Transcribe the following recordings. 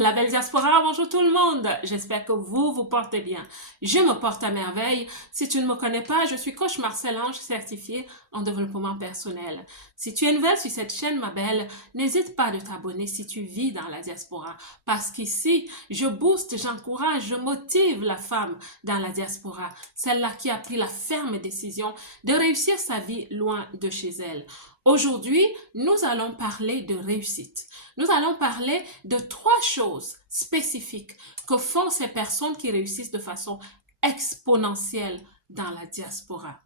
La belle diaspora, bonjour tout le monde. J'espère que vous portez bien. Je me porte à merveille. Si tu ne me connais pas, je suis coach Marcel Ange, certifié en développement personnel. Si tu es nouvelle sur cette chaîne, ma belle, n'hésite pas de t'abonner si tu vis dans la diaspora. Parce qu'ici, je booste, j'encourage, je motive la femme dans la diaspora. Celle-là qui a pris la ferme décision de réussir sa vie loin de chez elle. Aujourd'hui, nous allons parler de réussite. Nous allons parler de 3 choses spécifiques que font ces personnes qui réussissent de façon exponentielle dans la diaspora.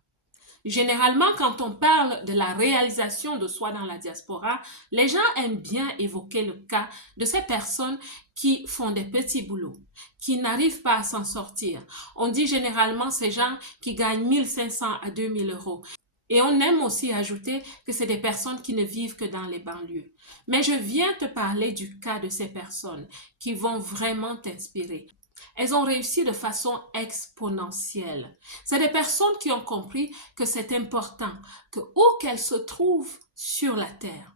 Généralement, quand on parle de la réalisation de soi dans la diaspora, les gens aiment bien évoquer le cas de ces personnes qui font des petits boulots, qui n'arrivent pas à s'en sortir. On dit généralement ces gens qui gagnent 1500 à 2000 euros. Et on aime aussi ajouter que c'est des personnes qui ne vivent que dans les banlieues. Mais je viens te parler du cas de ces personnes qui vont vraiment t'inspirer. Elles ont réussi de façon exponentielle. C'est des personnes qui ont compris que c'est important que où qu'elles se trouvent sur la terre,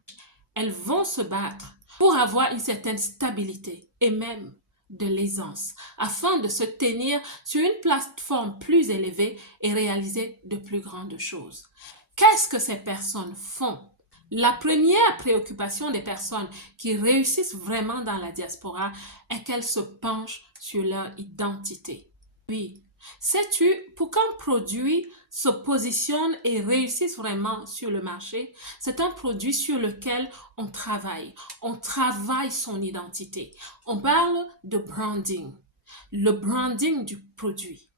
elles vont se battre pour avoir une certaine stabilité et même de l'aisance, afin de se tenir sur une plateforme plus élevée et réaliser de plus grandes choses. Qu'est-ce que ces personnes font? La première préoccupation des personnes qui réussissent vraiment dans la diaspora est qu'elles se penchent sur leur identité. Oui, sais-tu pour qu'un produit se positionne et réussisse vraiment sur le marché? C'est un produit sur lequel on travaille son identité. On parle de branding, le branding du produit.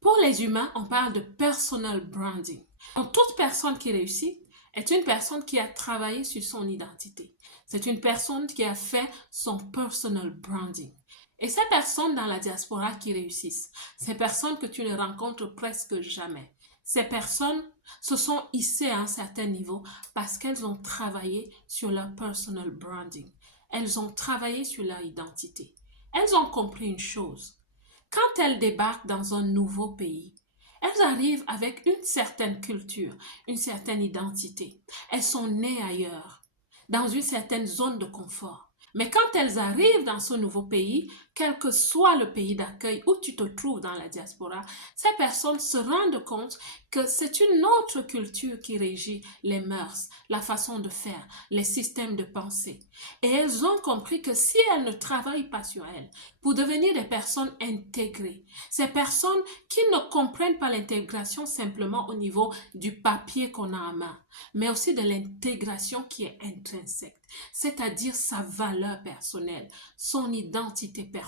Pour les humains, on parle de personal branding. Donc, toute personne qui réussit est une personne qui a travaillé sur son identité. C'est une personne qui a fait son personal branding. Et ces personnes dans la diaspora qui réussissent, ces personnes que tu ne rencontres presque jamais, ces personnes se sont hissées à un certain niveau parce qu'elles ont travaillé sur leur personal branding. Elles ont travaillé sur leur identité. Elles ont compris une chose. Quand elles débarquent dans un nouveau pays, elles arrivent avec une certaine culture, une certaine identité. Elles sont nées ailleurs, dans une certaine zone de confort. Mais quand elles arrivent dans ce nouveau pays, quel que soit le pays d'accueil où tu te trouves dans la diaspora, ces personnes se rendent compte que c'est une autre culture qui régit les mœurs, la façon de faire, les systèmes de pensée. Et elles ont compris que si elles ne travaillent pas sur elles pour devenir des personnes intégrées, ces personnes qui ne comprennent pas l'intégration simplement au niveau du papier qu'on a en main, mais aussi de l'intégration qui est intrinsèque, c'est-à-dire sa valeur personnelle, son identité personnelle.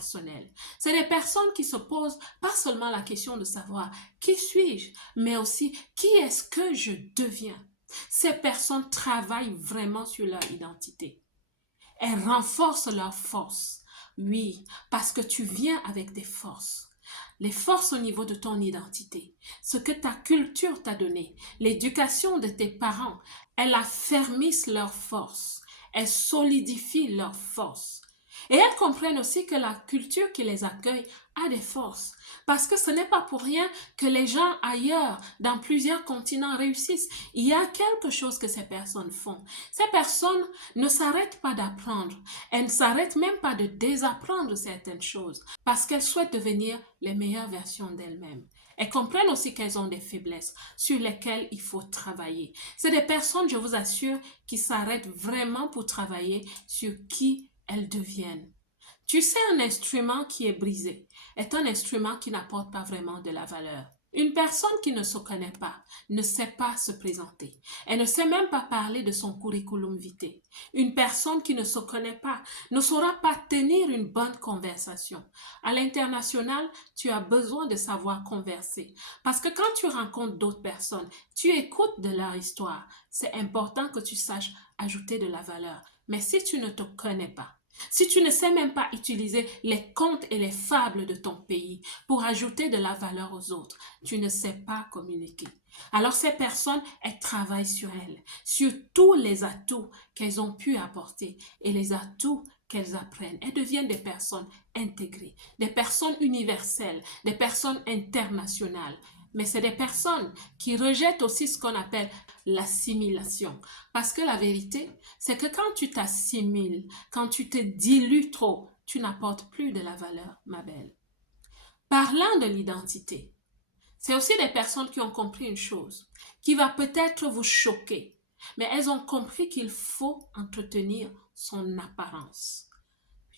C'est des personnes qui se posent pas seulement la question de savoir qui suis-je, mais aussi qui est-ce que je deviens. Ces personnes travaillent vraiment sur leur identité. Elles renforcent leurs forces. Oui, parce que tu viens avec des forces. Les forces au niveau de ton identité, ce que ta culture t'a donné, l'éducation de tes parents, elles affermissent leurs forces, elles solidifient leurs forces. Et elles comprennent aussi que la culture qui les accueille a des forces. Parce que ce n'est pas pour rien que les gens ailleurs, dans plusieurs continents, réussissent. Il y a quelque chose que ces personnes font. Ces personnes ne s'arrêtent pas d'apprendre. Elles ne s'arrêtent même pas de désapprendre certaines choses. Parce qu'elles souhaitent devenir les meilleures versions d'elles-mêmes. Elles comprennent aussi qu'elles ont des faiblesses sur lesquelles il faut travailler. C'est des personnes, je vous assure, qui s'arrêtent vraiment pour travailler sur qui elles deviennent. Tu sais, un instrument qui est brisé est un instrument qui n'apporte pas vraiment de la valeur. Une personne qui ne se connaît pas ne sait pas se présenter. Elle ne sait même pas parler de son curriculum vitae. Une personne qui ne se connaît pas ne saura pas tenir une bonne conversation. À l'international, tu as besoin de savoir converser. Parce que quand tu rencontres d'autres personnes, tu écoutes de leur histoire. C'est important que tu saches ajouter de la valeur. Mais si tu ne te connais pas, si tu ne sais même pas utiliser les contes et les fables de ton pays pour ajouter de la valeur aux autres, tu ne sais pas communiquer. Alors ces personnes, elles travaillent sur elles, sur tous les atouts qu'elles ont pu apporter et les atouts qu'elles apprennent. Elles deviennent des personnes intégrées, des personnes universelles, des personnes internationales. Mais c'est des personnes qui rejettent aussi ce qu'on appelle l'assimilation. Parce que la vérité, c'est que quand tu t'assimiles, quand tu te dilues trop, tu n'apportes plus de la valeur, ma belle. Parlant de l'identité, c'est aussi des personnes qui ont compris une chose, qui va peut-être vous choquer, mais elles ont compris qu'il faut entretenir son apparence.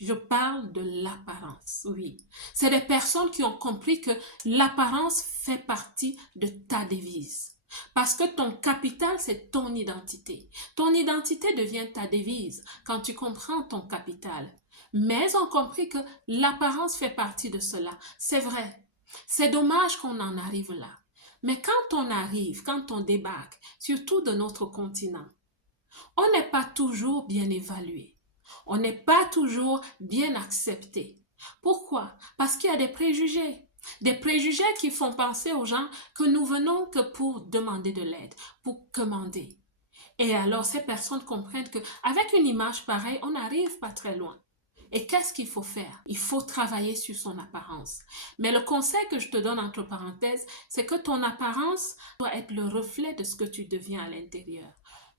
Je parle de l'apparence, oui. C'est des personnes qui ont compris que l'apparence fait partie de ta devise. Parce que ton capital, c'est ton identité. Ton identité devient ta devise quand tu comprends ton capital. Mais elles ont compris que l'apparence fait partie de cela. C'est vrai. C'est dommage qu'on en arrive là. Mais quand on arrive, quand on débarque, surtout de notre continent, on n'est pas toujours bien évalué. On n'est pas toujours bien accepté. Pourquoi? Parce qu'il y a des préjugés. Des préjugés qui font penser aux gens que nous venons que pour demander de l'aide, pour commander. Et alors, ces personnes comprennent qu'avec une image pareille, on n'arrive pas très loin. Et qu'est-ce qu'il faut faire? Il faut travailler sur son apparence. Mais le conseil que je te donne entre parenthèses, c'est que ton apparence doit être le reflet de ce que tu deviens à l'intérieur.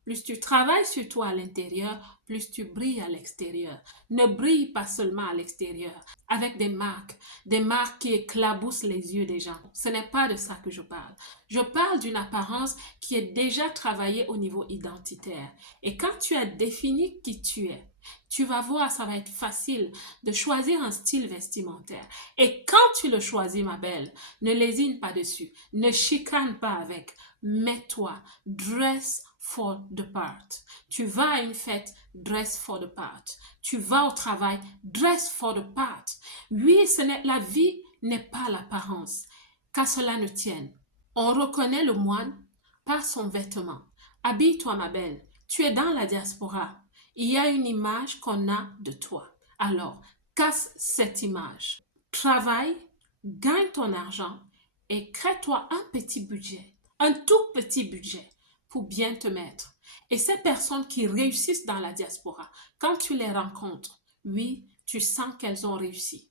Plus tu travailles sur toi à l'intérieur, plus tu brilles à l'extérieur. Ne brille pas seulement à l'extérieur, avec des marques qui éclaboussent les yeux des gens. Ce n'est pas de ça que je parle. Je parle d'une apparence qui est déjà travaillée au niveau identitaire. Et quand tu as défini qui tu es, tu vas voir, ça va être facile de choisir un style vestimentaire. Et quand tu le choisis, ma belle, ne lésine pas dessus, ne chicane pas avec. Mets-toi, dress for the part. Tu vas à une fête, dress for the part. Tu vas au travail, dress for the part. Oui, la vie n'est pas l'apparence, qu'à cela ne tienne. On reconnaît le moine par son vêtement. Habille-toi, ma belle. Tu es dans la diaspora. Il y a une image qu'on a de toi. Alors, casse cette image. Travaille, gagne ton argent et crée-toi un petit budget, un tout petit budget pour bien te mettre. Et ces personnes qui réussissent dans la diaspora, quand tu les rencontres, oui, tu sens qu'elles ont réussi.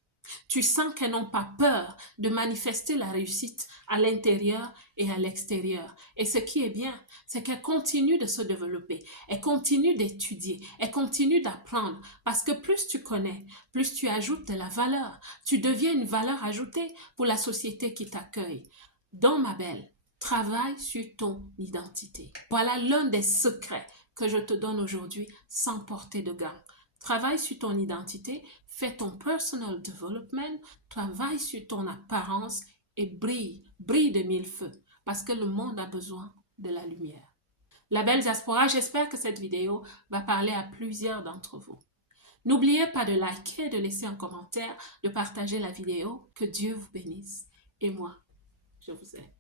Tu sens qu'elles n'ont pas peur de manifester la réussite à l'intérieur et à l'extérieur. Et ce qui est bien, c'est qu'elles continuent de se développer, elles continuent d'étudier, elles continuent d'apprendre. Parce que plus tu connais, plus tu ajoutes de la valeur. Tu deviens une valeur ajoutée pour la société qui t'accueille. Donc, ma belle, travaille sur ton identité. Voilà l'un des secrets que je te donne aujourd'hui sans porter de gants. Travaille sur ton identité, fais ton personal development, travaille sur ton apparence et brille, brille de mille feux parce que le monde a besoin de la lumière. La belle diaspora, j'espère que cette vidéo va parler à plusieurs d'entre vous. N'oubliez pas de liker, de laisser un commentaire, de partager la vidéo. Que Dieu vous bénisse. Et moi, je vous aime.